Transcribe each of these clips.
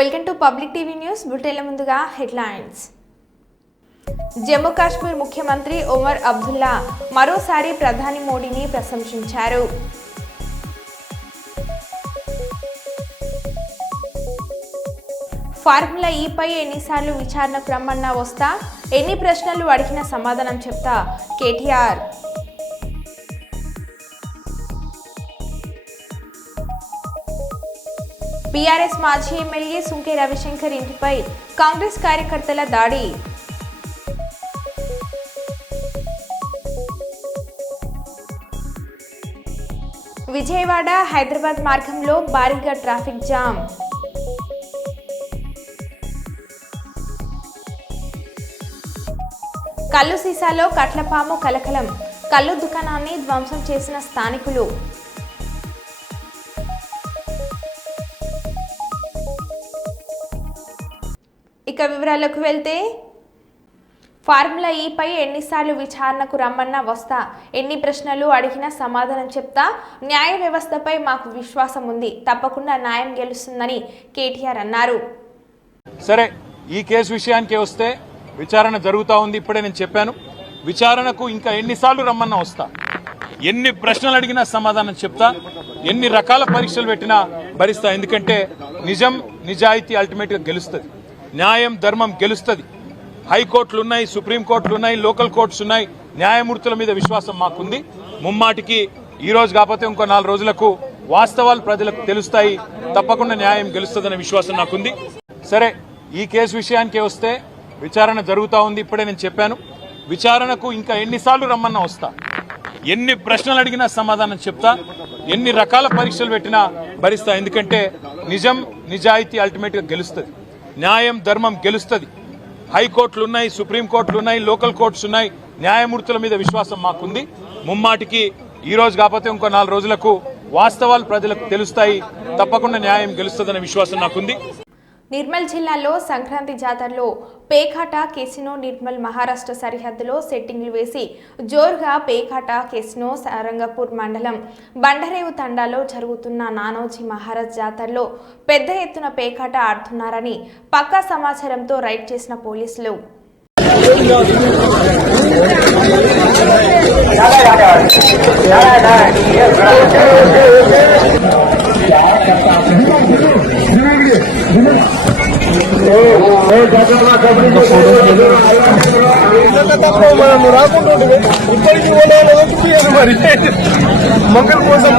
Welcome to public TV news. బులెటిన్ల ముందుగా headlines. Jammu Kashmir ముఖ్యమంత్రి ఒమర్ అబ్దుల్లా మరోసారి ప్రధాని మోడీని ప్రశంసించారు. ఫార్ములా ఈపై ఎన్నిసార్లు విచారణకు రమ్మన్నా వస్తా, ఎన్ని ప్రశ్నలు అడిగినా సమాధానం చెప్తా కేటీఆర్. బీఆర్ఎస్ మాజీ ఎమ్మెల్యే సుంకే రవిశంకర్ ఇంటిపై కాంగ్రెస్ కార్యకర్తల దాడి. విజయవాడ హైదరాబాద్ మార్గంలో భారీగా ట్రాఫిక్ జామ్. కల్లు సీసాలో కట్లపాము కలకలం, కల్లు దుకాణాన్ని ధ్వంసం చేసిన స్థానికులు. ఇక వివరాలకు వెళ్తే, ఫార్ములా ఈపై ఎన్నిసార్లు విచారణకు రమ్మన్నా వస్తా, ఎన్ని ప్రశ్నలు అడిగినా సమాధానం చెప్తా, న్యాయ వ్యవస్థపై మాకు విశ్వాసం ఉంది, తప్పకుండా న్యాయం గెలుస్తుందని కేటీఆర్ అన్నారు. సరే, ఈ కేసు విషయానికి వస్తే విచారణ జరుగుతూ ఉంది. ఇప్పుడే నేను చెప్పాను, విచారణకు ఇంకా ఎన్నిసార్లు రమ్మన్నా వస్తా, ఎన్ని ప్రశ్నలు అడిగినా సమాధానం చెప్తా, ఎన్ని రకాల పరీక్షలు పెట్టినా భరిస్తా. ఎందుకంటే నిజం నిజాయితీ అల్టిమేట్గా గెలుస్తుంది, న్యాయం ధర్మం గెలుస్తుంది. హైకోర్టులు ఉన్నాయి, సుప్రీంకోర్టులు ఉన్నాయి, లోకల్ కోర్ట్స్ ఉన్నాయి. న్యాయమూర్తుల మీద విశ్వాసం మాకుంది. ముమ్మాటికి ఈ రోజు కాకపోతే ఇంకో 4 రోజులకు వాస్తవాలు ప్రజలకు తెలుస్తాయి. తప్పకుండా న్యాయం గెలుస్తుందనే విశ్వాసం నాకుంది. సరే, ఈ కేసు విషయానికి వస్తే విచారణ జరుగుతూ ఉంది. ఇప్పుడే నేను చెప్పాను, విచారణకు ఇంకా ఎన్నిసార్లు రమ్మన్నా వస్తా, ఎన్ని ప్రశ్నలు అడిగినా సమాధానం చెప్తా, ఎన్ని రకాల పరీక్షలు పెట్టినా భరిస్తా. ఎందుకంటే నిజం నిజాయితీ అల్టిమేట్గా గెలుస్తుంది, న్యాయం ధర్మం గెలుస్తుంది. హైకోర్టులు ఉన్నాయి, సుప్రీంకోర్టులు ఉన్నాయి, లోకల్ కోర్ట్స్ ఉన్నాయి. న్యాయమూర్తుల మీద విశ్వాసం మాకుంది. ముమ్మాటికి ఈ రోజు కాకపోతే ఇంకో 4 రోజులకు వాస్తవాలు ప్రజలకు తెలుస్తాయి. తప్పకుండా న్యాయం గెలుస్తుందనే విశ్వాసం నాకుంది. నిర్మల్ జిల్లాలో సంక్రాంతి జాతరలో పేకాట కేసినో నిర్మల్ మహారాష్ట్ర సరిహద్దులో సెట్టింగ్లు వేసి జోరుగా పేకాట కేసినో సారంగపూర్ మండలం బండరేవు తండాలో జరుగుతున్న నానోజీ మహారాజ్ జాతరలో పెద్ద ఎత్తున పేకాట ఆడుతున్నారని పక్కా సమాచారంతో రైడ్ చేసిన పోలీసులు రాకుండా ఇప్పటికీ మరి మంగళ కోసం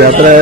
जात्रा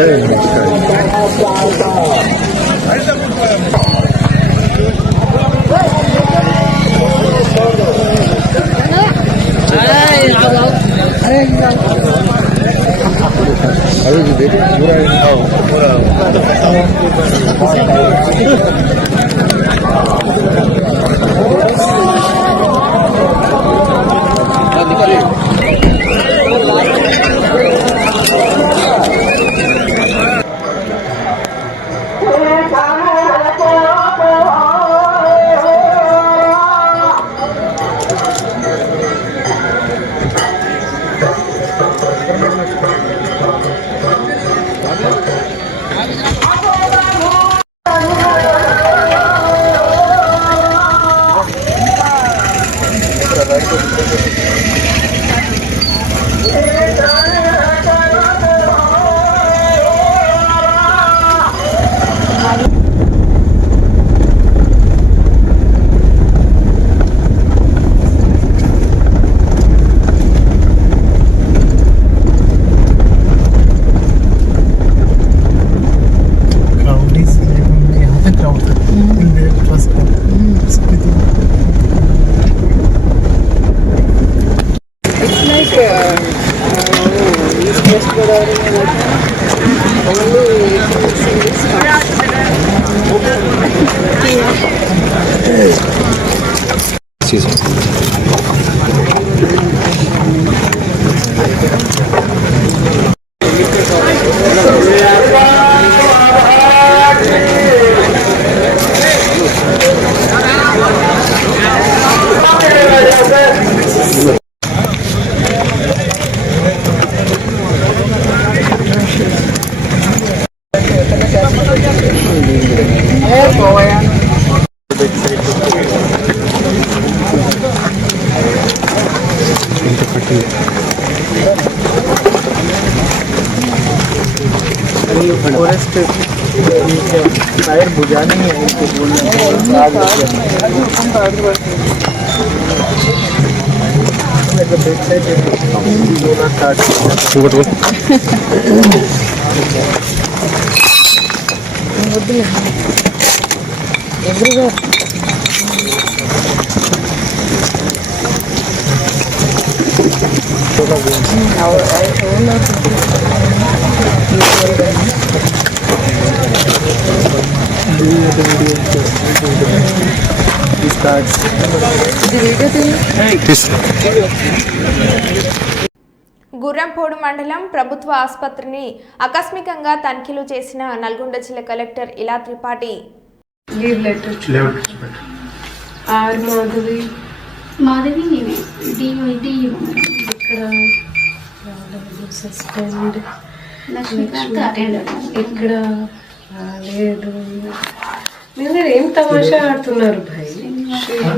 season. फॉरेस्ट टायर बुझाने में इनको बोलना గుర్రంపోడు మండలం ప్రభుత్వ ఆసుపత్రిని ఆకస్మికంగా తనిఖీలు చేసిన నల్గొండ జిల్లా collector Ila Tripathi. Leave letter R Madhavi Madhavi నేనే డి ఇక్కడ సస్పెండ్ లక్ష్మీకాంత్ అటెండర్ ఇక్కడ లేదు. మీరు ఏం తమాషా ఆడుతున్నారు భాయ్?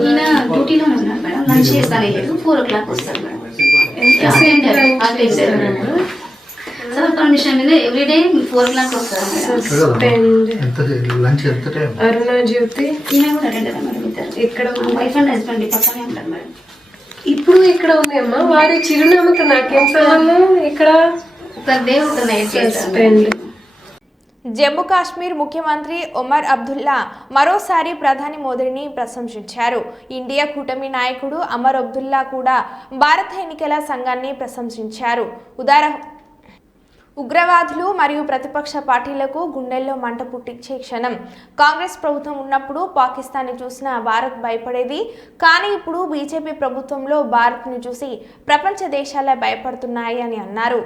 ఈయన డ్యూటీలో ఉన్నారు మేడం. లంచ్ చేస్తానే లేదు. 4 o'clock వస్తారు మేడం. అటెండర్ సార్ కండిషన్ మీద ఎవ్రీడే 4 o'clock వస్తారు మేడం. సస్పెండ్ లంచ్ ఎంత టైం? అరుణ జ్యోతి ఈయన కూడా అటెండర్ మేడం. ఇద్దరు ఇక్కడ వైఫ్ అండ్ హస్బెండ్ పక్కనే ఉంటారు మేడం. ఇప్పుడు ఇక్కడ ఉంది అమ్మా. వారి చిరునామాతో నాకేం సంబంధం? ఇక్కడ ఒక డే ఒక నైట్ చేస్తారు. సస్పెండ్. జమ్మూ కాశ్మీర్ ముఖ్యమంత్రి ఒమర్ అబ్దుల్లా మరోసారి ప్రధాని మోదీని ప్రశంసించారు. ఇండియా కూటమి నాయకుడు అమర్ అబ్దుల్లా కూడా భారత ఎన్నికల సంఘాన్ని ప్రశంసించారు. ఉగ్రవాదులు మరియు ప్రతిపక్ష పార్టీలకు గుండెల్లో మంట పుట్టించే క్షణం. కాంగ్రెస్ ప్రభుత్వం ఉన్నప్పుడు పాకిస్తాన్ని చూసిన భారత్ భయపడేది. కానీ ఇప్పుడు బీజేపీ ప్రభుత్వంలో భారత్ను చూసి ప్రపంచ దేశాలే భయపడుతున్నాయి అని అన్నారు.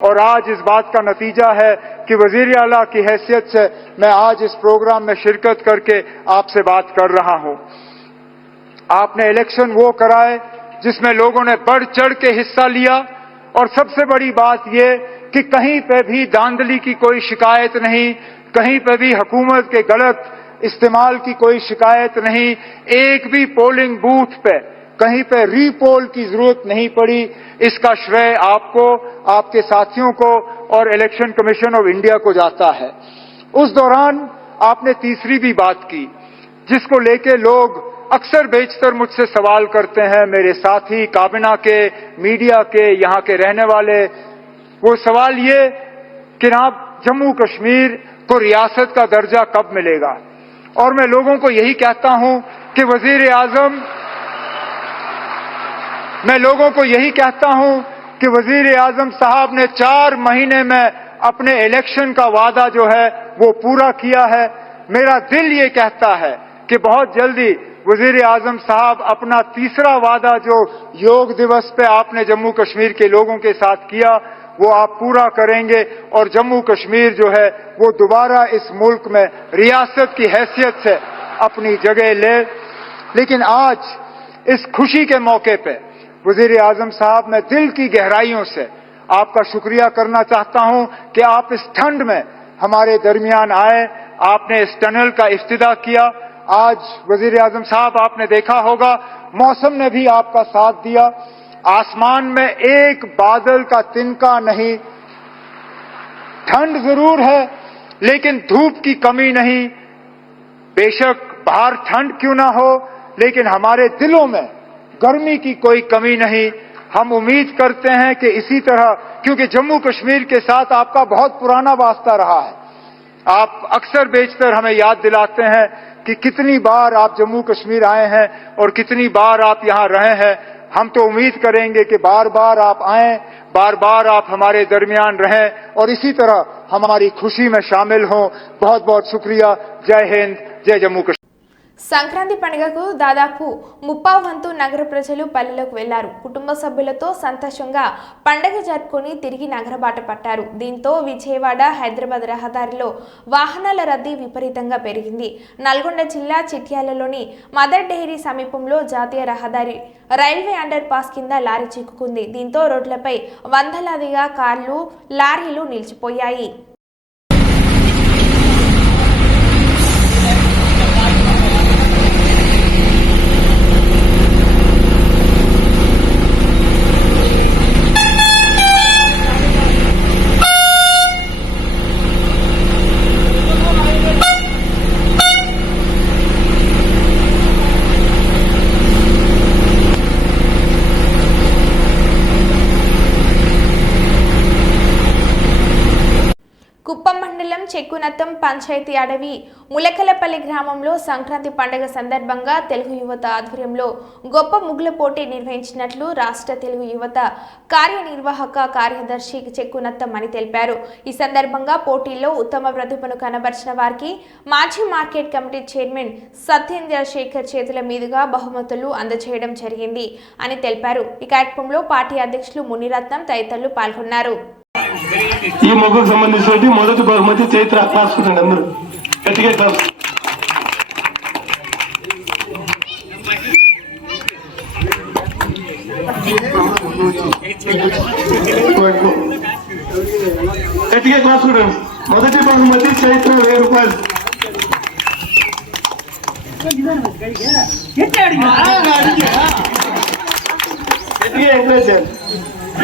और आज इस बात का नतीजा है कि वजीर आला की हैसियत से मैं आज इस प्रोग्राम में शिरकत करके आपसे बात कर रहा हूं. आपने इलेक्शन वो कराए जिसमें लोगों ने बढ़ चढ़ के हिस्सा लिया और सबसे बड़ी बात ये कि कहीं पे भी धांधली की कोई शिकायत नहीं, कहीं पे भी हुकूमत के गलत इस्तेमाल की कोई शिकायत नहीं, एक भी पोलिंग बूथ पे कहीं पे रीपोल की जरूरत नहीं पड़ी. इसका श्रेय आपको, आपके साथियों को और इलेक्शन कमीशन ऑफ इंडिया को जाता है. उस दौरान आपने तीसरी भी बात की जिसको लेके लोग अक्सर बेशतर मुझसे सवाल करते हैं, मेरे साथी काबिना के, मीडिया के, यहाँ के रहने वाले. वो सवाल ये कि जनाब जम्मू कश्मीर को रियासत का दर्जा कब मिलेगा. और मैं लोगों को यही कहता हूं कि वजीर आजम मैं लोगों को यही कहता हूं कि वजीर आजम साहब ने 4 महीने में अपने इलेक्शन का वादा जो है वो पूरा किया है. मेरा दिल ये कहता है कि बहुत जल्दी वजीर आजम साहब अपना तीसरा वादा जो योग दिवस पे आपने जम्मू कश्मीर के लोगों के साथ किया वो आप पूरा करेंगे और जम्मू कश्मीर जो है वो दोबारा इस मुल्क में रियासत की हैसियत से अपनी जगह ले. लेकिन आज इस खुशी के मौके पे वजीर आजम साहब मैं दिल की गहराइयों से आपका शुक्रिया करना चाहता हूं कि आप इस ठंड में हमारे दरमियान आए, आपने इस टनल का इफ्तिदा किया. आज वजीर आजम साहब आपने देखा होगा मौसम ने भी आपका साथ दिया. आसमान में एक बादल का तिनका नहीं. ठंड जरूर है लेकिन धूप की कमी नहीं. बेशक बाहर ठंड क्यों ना हो लेकिन हमारे दिलों में गर्मी की कोई कमी नहीं. हम उम्मीद करते हैं कि इसी तरह, क्योंकि जम्मू कश्मीर के साथ आपका बहुत पुराना वास्ता रहा है. आप अक्सर बेशतर हमें याद दिलाते हैं कि कितनी बार आप जम्मू कश्मीर आए हैं और कितनी बार आप यहां रहे हैं. हम तो उम्मीद करेंगे कि बार बार आप आएं, बार बार आप हमारे दरमियान रहें और इसी तरह हमारी खुशी में शामिल हों. बहुत बहुत शुक्रिया. जय हिंद, जय जम्मू कश्मीर. సంక్రాంతి పండుగకు దాదాపు 30 వంతు నగర ప్రజలు పల్లెలకు వెళ్లారు. కుటుంబ సభ్యులతో సంతోషంగా పండుగ జరుపుకొని తిరిగి నగరబాట పట్టారు. దీంతో విజయవాడ హైదరాబాద్ రహదారిలో వాహనాల రద్దీ విపరీతంగా పెరిగింది. నల్గొండ జిల్లా చిట్యాలలోని మదర్ డైరీ సమీపంలో జాతీయ రహదారి రైల్వే అండర్ పాస్ కింద లారీ చిక్కుకుంది. దీంతో రోడ్లపై వందలాదిగా కార్లు, లారీలు నిలిచిపోయాయి. చెక్కునత్తం పంచాయతీ అడవి ములకలపల్లి గ్రామంలో సంక్రాంతి పండుగ సందర్భంగా తెలుగు యువత ఆధ్వర్యంలో గొప్ప ముగ్గుల పోటీ నిర్వహించినట్లు రాష్ట్ర తెలుగు యువత కార్యనిర్వాహక కార్యదర్శి చెక్కునత్తం అని తెలిపారు. ఈ సందర్భంగా పోటీల్లో ఉత్తమ ప్రతిభను కనబరిచిన వారికి మాజీ market committee chairman Satyendra Shekar చేతుల మీదుగా బహుమతులు అందజేయడం జరిగింది అని తెలిపారు. ఈ కార్యక్రమంలో పార్టీ అధ్యక్షులు మునిరత్నం తదితరులు పాల్గొన్నారు. ఈ మొగ్గుకు సంబంధించిన మొదటి బహుమతి చైత్ర రాసుకుంటండి అందరూ గట్టిగా క్లాస్. గట్టిగా క్లాస్ చూడండి. మొదటి బహుమతి చైత్ర 1000 రూపాయలు. గట్టిగా ఎంకరేజ్ చేయాలి.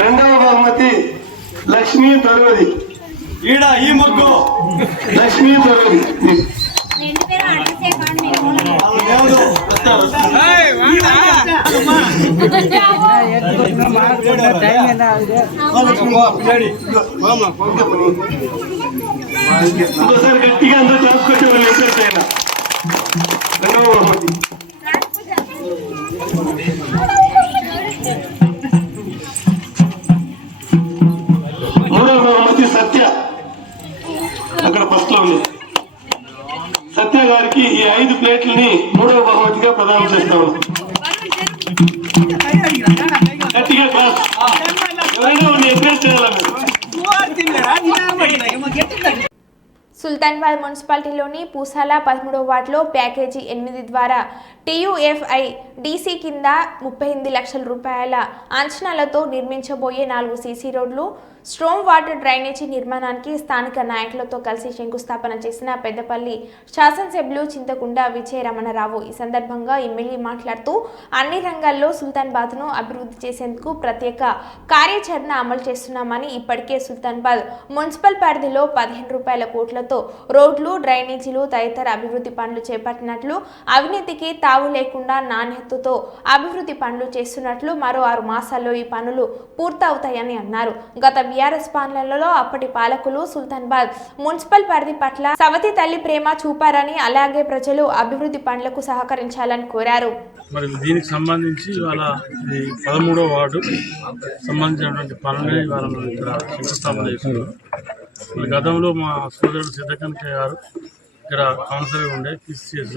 రెండవ బహుమతి లక్ష్మీ తరువది. ఈడ ఈ మొగ్గు లక్ష్మీ తరువది. ఇంకోసారి గట్టిగా అందరూ చేసుకొచ్చే వాళ్ళు ఎక్కడైనా. రెండవ బహుమతి సత్య అక్కడ ఫస్ట్ లో ఉంది. సత్య గారికి ఈ 5 ప్లేట్లని 3వ బహుమతిగా ప్రదానం చేస్తాము. గట్టిగా క్లాస్. ఎవరైనా ఎంకరేజ్ చేయాలి. సుల్తాన్బాద్ మున్సిపాలిటీలోని పూసాల 13వ వార్డులో ప్యాకేజీ 8 ద్వారా TUFI DC కింద 38 లక్షల రూపాయల అంచనాలతో నిర్మించబోయే 4 CC రోడ్లు, స్ట్రోమ్ వాటర్ డ్రైనేజీ నిర్మాణానికి స్థానిక నాయకులతో కలిసి శంకుస్థాపన చేసిన పెద్దపల్లి శాసనసభ్యులు చింతకుంట విజయ రమణరావు. ఈ సందర్భంగా ఎమ్మెల్యే మాట్లాడుతూ అన్ని రంగాల్లో సుల్తాన్బాద్ను అభివృద్ధి చేసేందుకు ప్రత్యేక కార్యాచరణ అమలు చేస్తున్నామని, ఇప్పటికే సుల్తాన్బాద్ మున్సిపల్ పరిధిలో 15 కోట్లతో రోడ్లు, డ్రైనేజీలు తదితర అభివృద్ధి పనులు చేపట్టినట్లు, అవినీతికి తావు లేకుండా నాణ్యతతో అభివృద్ధి పనులు చేస్తున్నట్లు, మరో 6 మాసాల్లో ఈ పనులు పూర్తవుతాయని అన్నారు. గత బీఆర్ఎస్ పాలనలో అప్పటి పాలకులు సుల్తాన్బాద్ మున్సిపల్ పరిధి పట్ల సవతి తల్లి ప్రేమ చూపారని, అలాగే ప్రజలు అభివృద్ధి పనులకు సహకరించాలని కోరారు. మరి దీనికి సంబంధించి ఇవాళ 13వ వార్డు సంబంధించినటువంటి పనులే ఇవాళ మనం ఇక్కడ శంకుస్థాపన చేస్తున్నాం. మరి గతంలో మా సోదరుడు సిద్ధకనకయ్య గారు ఇక్కడ కౌన్సిలర్ ఉండే PCS.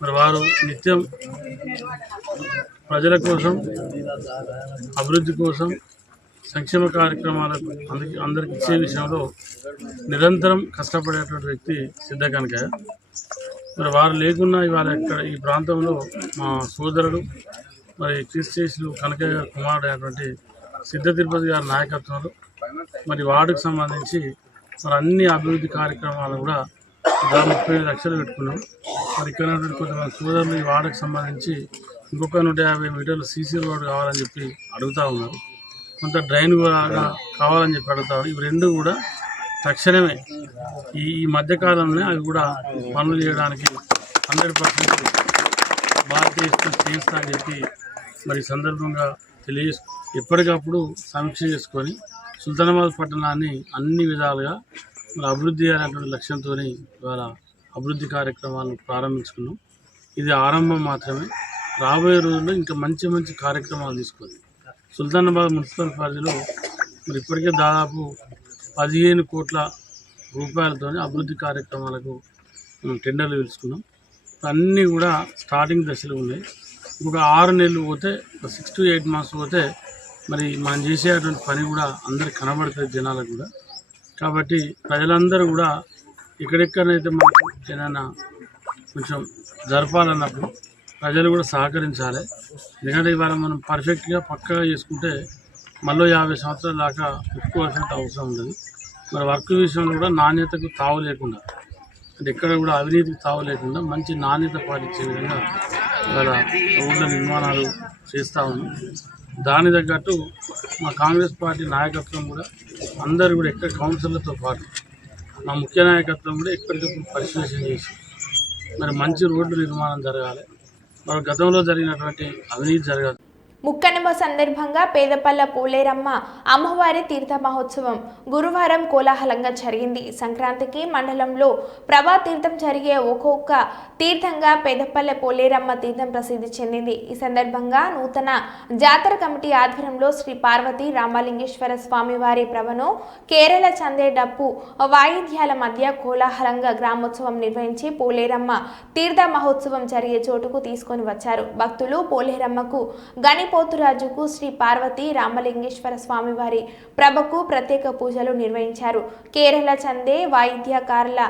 మరి వారు నిత్యం ప్రజల కోసం, అభివృద్ధి కోసం, సంక్షేమ కార్యక్రమాలకు అందరికి ఇచ్చే విషయంలో నిరంతరం కష్టపడేటువంటి వ్యక్తి సిద్ధకనకయ్య. మరి వారు లేకున్నా ఇవాళ ఇక్కడ ఈ ప్రాంతంలో మా సోదరుడు మరి క్రిస్టియన్లు కనకయ్య గారు కుమారుడు అయినటువంటి సిద్ధ తిరుపతి గారి నాయకత్వంలో మరి వార్డుకు సంబంధించి మరి అన్ని అభివృద్ధి కార్యక్రమాలు కూడా 35 లక్షలు పెట్టుకున్నాం. మరి ఇక్కడ కొంతమంది సోదరులు ఈ వార్డుకు సంబంధించి ఇంకొక 150 మీటర్ల CC రోడ్డు కావాలని చెప్పి అడుగుతూ ఉన్నారు. కొంత డ్రైన్ కూడా కావాలని చెప్పి అడుగుతారు. ఇవి 2 కూడా తక్షణమే ఈ మధ్యకాలంలో అవి కూడా పనులు చేయడానికి 100% భారతీయ చేస్తా అని చెప్పి మరి సందర్భంగా ఎప్పటికప్పుడు సమీక్ష చేసుకొని సుల్తానాబాద్ పట్టణాన్ని అన్ని విధాలుగా మరి అభివృద్ధి చేయాలనేటువంటి లక్ష్యంతో ఇవాళ అభివృద్ధి కార్యక్రమాలను ప్రారంభించుకున్నాం. ఇది ఆరంభం మాత్రమే. రాబోయే రోజుల్లో ఇంకా మంచి మంచి కార్యక్రమాలు తీసుకొని సుల్తానాబాద్ మున్సిపల్ పరిధిలో మరి ఇప్పటికే దాదాపు 15 కోట్ల రూపాయలతో అభివృద్ధి కార్యక్రమాలకు మనం టెండర్లు పిలుచుకున్నాం. అన్నీ కూడా స్టార్టింగ్ దశలో ఉన్నాయి. ఇంకొక 6 నెలలు పోతే, 6 to 8 months పోతే మరి మనం చేసేటువంటి పని కూడా అందరికి కనబడుతుంది జనాలకు కూడా. కాబట్టి ప్రజలందరూ కూడా ఎక్కడెక్కడైతే మనకు ఏదైనా కొంచెం జరపాలన్నప్పుడు ప్రజలు కూడా సహకరించాలి. ఎందుకంటే ఇవాళ మనం పర్ఫెక్ట్గా పక్కాగా చేసుకుంటే మళ్ళీ 50 సంవత్సరాల దాకా ఒప్పుకోవాల్సిన అవసరం ఉండదు. మరి వర్క్ విషయంలో కూడా నాణ్యతకు తావు లేకుండా, అంటే ఎక్కడ కూడా అవినీతికి తావు లేకుండా మంచి నాణ్యత పాటించే విధంగా ఇవాళ రోడ్ల నిర్మాణాలు చేస్తూ ఉన్నాం. దాని తగ్గట్టు మా కాంగ్రెస్ పార్టీ నాయకత్వం కూడా అందరూ కూడా ఎక్కడ కౌన్సిలర్తో పాటు మా ముఖ్య నాయకత్వం కూడా ఎప్పటికప్పుడు పరిశీలన చేసి మరి మంచి రోడ్డు నిర్మాణం జరగాలి. మరి గతంలో జరిగినటువంటి అవినీతి జరగాలి. ముక్కనుమ సందర్భంగా పేదపల్ల పోలేరమ్మ అమ్మవారి తీర్థ మహోత్సవం గురువారం కోలాహలంగా జరిగింది. సంక్రాంతికి మండలంలో ప్రభా తీర్థం జరిగే ఒక్కొక్క తీర్థంగా పేదపల్లె పోలేరమ్మ తీర్థం ప్రసిద్ధి చెందింది. ఈ సందర్భంగా నూతన జాతర కమిటీ ఆధ్వర్యంలో శ్రీ పార్వతీ రామలింగేశ్వర స్వామి వారి ప్రభను కేరళ చందే డప్పు వాయిద్యాల మధ్య కోలాహలంగా గ్రామోత్సవం నిర్వహించి పోలేరమ్మ తీర్థ మహోత్సవం జరిగే చోటుకు తీసుకొని వచ్చారు. భక్తులు పోలేరమ్మకు గణిపోతురాజుకు శ్రీ పార్వతీ రామలింగేశ్వర స్వామి వారి ప్రభకు ప్రత్యేక పూజలు నిర్వహించారు. కేరళ చందే వాయిద్యకారుల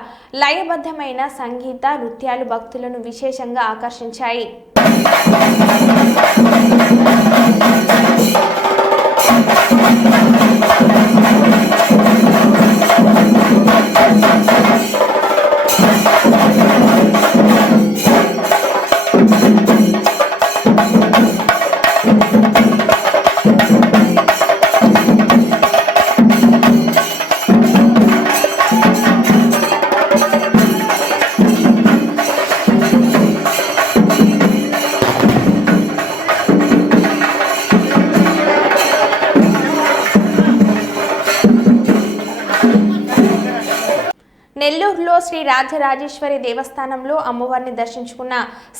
లయబద్ధమైన సంగీత నృత్యాలు భక్తులను విశేషంగా ఆకర్షించాయి. నెల్లూరులో శ్రీ రాజరాజేశ్వరి దేవస్థానంలో అమ్మవారిని దర్శించుకున్న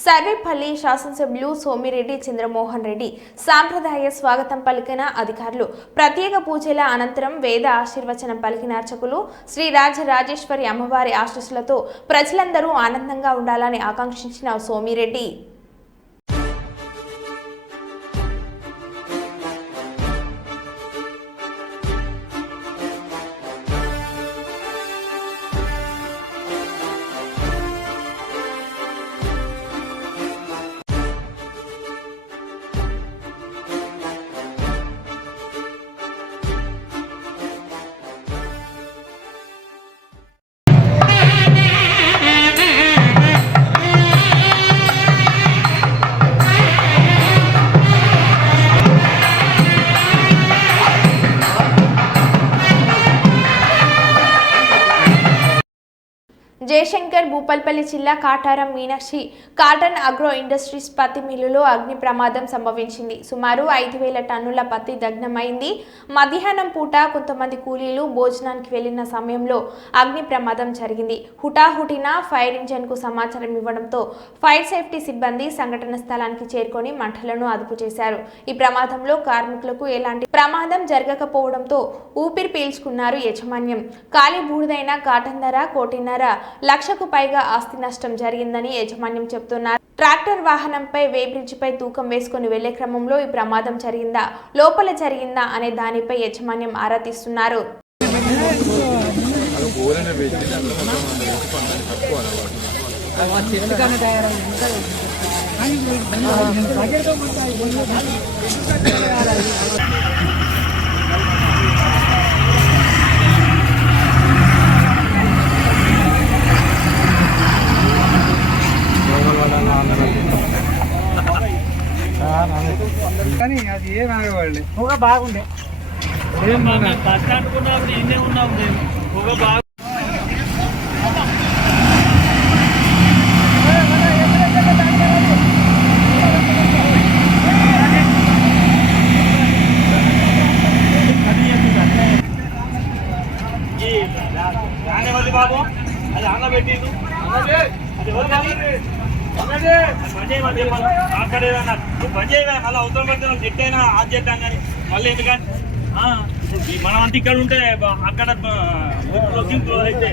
సర్వేపల్లి శాసనసభ్యులు సోమిరెడ్డి చంద్రమోహన్ రెడ్డి సాంప్రదాయ స్వాగతం పలికిన అధికారులు. ప్రత్యేక పూజల అనంతరం వేద ఆశీర్వచనం పలికిన అర్చకులు శ్రీ రాజరాజేశ్వరి అమ్మవారి ఆశీస్సులతో ప్రజలందరూ ఆనందంగా ఉండాలని ఆకాంక్షించిన సోమిరెడ్డి జయశంకర్ భూపాల్పల్లి జిల్లా Kataram Meenakshi cotton agro industries పత్తి మిల్లులో అగ్ని ప్రమాదం సంభవించింది. సుమారు 5,000 టన్నుల పత్తి దగ్ధమైంది. మధ్యాహ్నం పూట కొంతమంది కూలీలు భోజనానికి వెళ్లిన సమయంలో అగ్ని ప్రమాదం జరిగింది. హుటాహుటిన ఫైర్ ఇంజన్ కు సమాచారం ఇవ్వడంతో ఫైర్ సేఫ్టీ సిబ్బంది సంఘటన స్థలానికి చేరుకొని మంటలను అదుపు చేశారు. ఈ ప్రమాదంలో కార్మికులకు ఎలాంటి ప్రమాదం జరగకపోవడంతో ఊపిరి పీల్చుకున్నారు యాజమాన్యం. ఖాళీ బూడిదైన కాటన్ ధర 1,50,00,000 లక్షకు పైగా ఆస్తి నష్టం జరిగిందని యాజమాన్యం చెబుతున్నారు. ట్రాక్టర్ వాహనంపై వేబ్రిడ్జిపై తూకం వేసుకుని వెళ్లే క్రమంలో ఈ ప్రమాదం జరిగిందా లోపల జరిగిందా అనే దానిపై యాజమాన్యం ఆరా తీస్తున్నారు. కానీ అది ఏం ఆగవాళ్ళే ఒక బాగుండే బాబు అది అన్న పెట్టిండు అక్కడ బంద్ చేయవా మళ్ళీ అవతల పడితే సెట్ అయినా ఆజ్ చేద్దాం కానీ మళ్ళీ ఎందుకంటే మనం అంత ఇక్కడ ఉంటే అక్కడ అయితే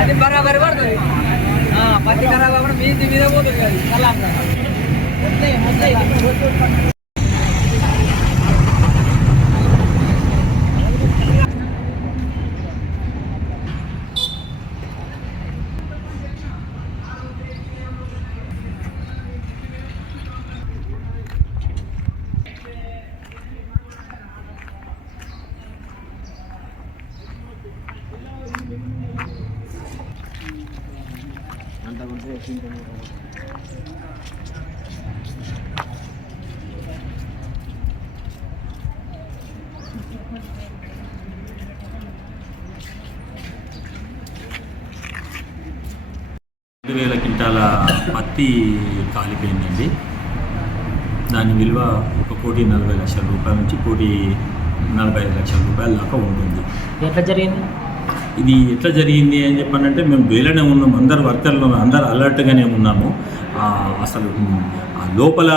అది బరాబరి పడుతుంది పత్తి ఖరాబ్ అవ్వడం మీద పోతుంది అది వేల క్వింటాల పత్తి కాలిపోయిందండి. దాని విలువ 1,40,00,000 రూపాయల నుంచి 1,45,00,000 రూపాయల దాకా ఉంటుంది. ఎట్లా జరిగింది ఇది ఎట్లా జరిగింది అని చెప్పానంటే మేము వేలనే ఉన్నాము, అందరు వర్కర్లు అందరు అలర్ట్గానే ఉన్నాము. అసలు లోపల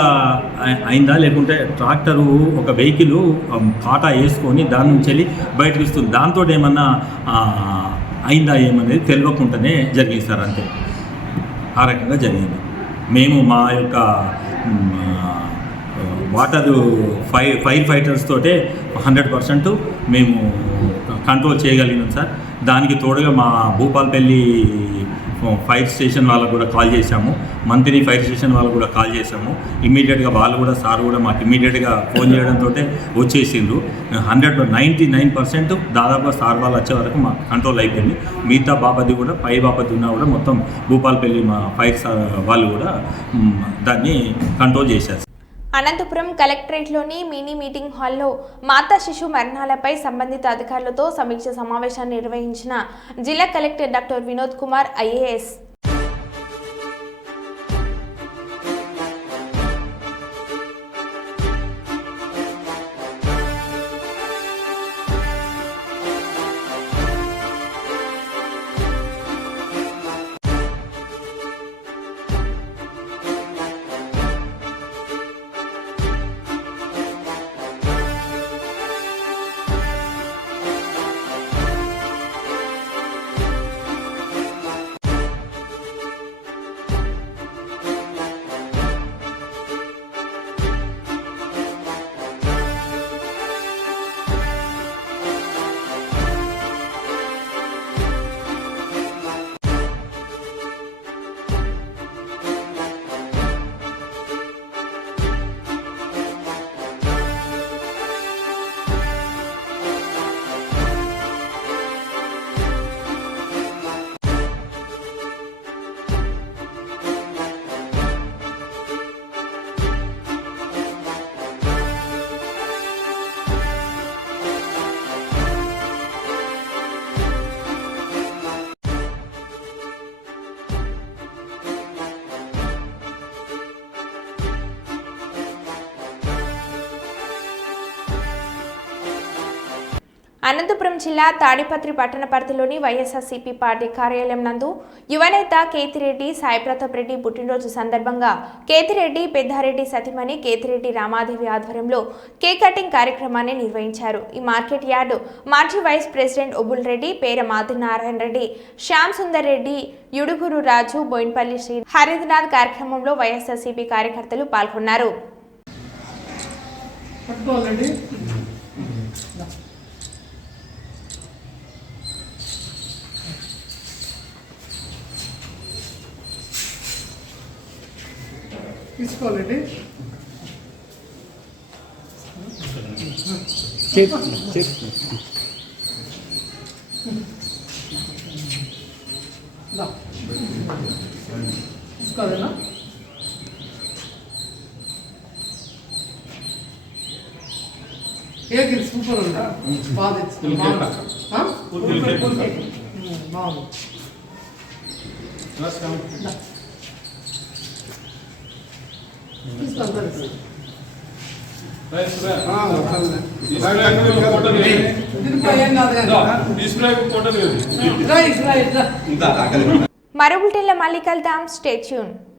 అయిందా లేకుంటే ట్రాక్టరు ఒక వెహికల్ కాటా వేసుకొని దాని నుంచి వెళ్ళి బయటకు ఇస్తుంది, దాంతో ఏమన్నా అయిందా ఏమనేది తెలియకుండానే జరిగింది సార్. అంతే, ఆ రకంగా జరిగింది. మేము మా యొక్క ఫైర్ ఫైటర్స్ తోటే 100% మేము కంట్రోల్ చేయగలిగినాం సార్. దానికి తోడుగా మా భూపాలపల్లి ఫైర్ స్టేషన్ వాళ్ళకు కూడా కాల్ చేశాము, మంత్రి ఫైర్ స్టేషన్ వాళ్ళకు కూడా కాల్ చేశాము. ఇమ్మీడియట్గా వాళ్ళు కూడా సార్ కూడా మాకు ఇమ్మీడియట్గా ఫోన్ చేయడంతో వచ్చేసిండ్రు. 99% దాదాపుగా సార్ వాళ్ళు వచ్చే వరకు మాకు కంట్రోల్ అయిపోయింది. మిగతా బాపతి కూడా పై బాపతి ఉన్నా కూడా మొత్తం భూపాలపల్లి మా ఫైర్ వాళ్ళు కూడా దాన్ని కంట్రోల్ చేశారు. అనంతపురం కలెక్టరేట్లోని మినీ మీటింగ్ హాల్లో మాతా శిశు మరణాలపై సంబంధిత అధికారులతో సమీక్ష సమావేశాన్ని నిర్వహించిన జిల్లా collector doctor Vinod Kumar IAS. Anantapuram జిల్లా తాడిపత్రి పట్టణ పరిధిలోని వైఎస్ఆర్సీపీ పార్టీ కార్యాలయం నందు యువనేత కేతిరెడ్డి సాయిప్రతాప్ రెడ్డి పుట్టినరోజు సందర్భంగా కేతిరెడ్డి పెద్దారెడ్డి సతీమణి కేతిరెడ్డి రామాదేవి ఆధ్వర్యంలో కేక్ కటింగ్ కార్యక్రమాన్ని నిర్వహించారు. ఈ మార్కెట్ యార్డు మాజీ వైస్ ప్రెసిడెంట్ ఒబుల్ రెడ్డి, పేర మాధునారాయణ రెడ్డి, శ్యామ్ సుందర్ రెడ్డి, యుడుగురు రాజు, బోయిన్పల్లి శ్రీ హరిద్నాథ్ కార్యక్రమంలో వైఎస్ఆర్సీపీ కార్యకర్తలు పాల్గొన్నారు. తీసుకోవాలండి. తీసుకోవాలన్నా కేక్ సూపర్ ఉందా, బాగా బాగుంది. మరో బులెటిన్లో మళ్ళీ కలుద్దాం. Stay tune.